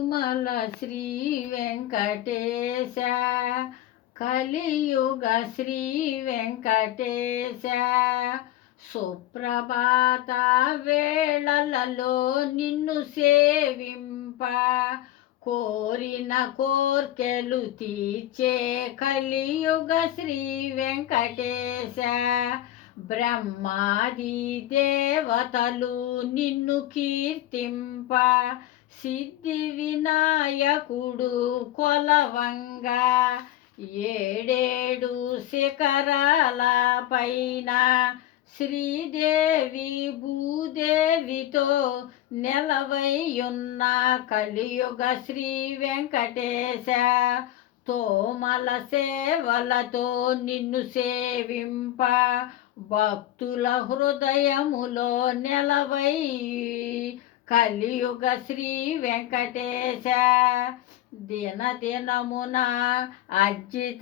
మల శ్రీ వెంకటేశ కలియుగ శ్రీ వెంకటేశ. సుప్రభాత వేళలలో నిన్ను సేవింప కోరిన కోర్కెలు తీర్చే కలియుగ శ్రీ వెంకటేశ. బ్రహ్మాది దేవతలు నిన్ను కీర్తింప సిద్ధి వినాయకుడు కొలవంగా ఏడేడు శిఖరాల పైన శ్రీదేవి భూదేవితో నెలవైయున్న కలియుగ శ్రీ వెంకటేశ తోమల సేవలతో నిన్ను సేవింప భక్తుల హృదయములో నెలవై కలియుగ శ్రీ వెంకటేశ. దిన దినమున అర్జిత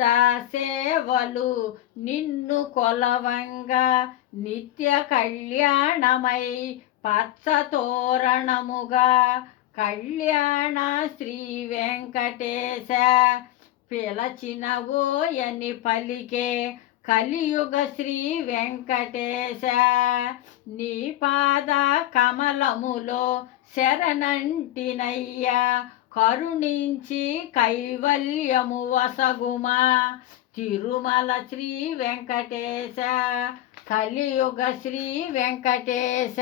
సేవలు నిన్ను కొలవంగా. నిత్య కళ్యాణమై పచ్చతోరణముగా కళ్యాణ శ్రీ వెంకటేశ పిలచిన ఓయని పలికే కలియుగ శ్రీ వెంకటేశ నీ పాద కమలములో శరణంటినయ్యా. కరుణించి కైవల్యము వసగుమా. తిరుమల శ్రీ వెంకటేశ కలియుగ శ్రీ వెంకటేశ.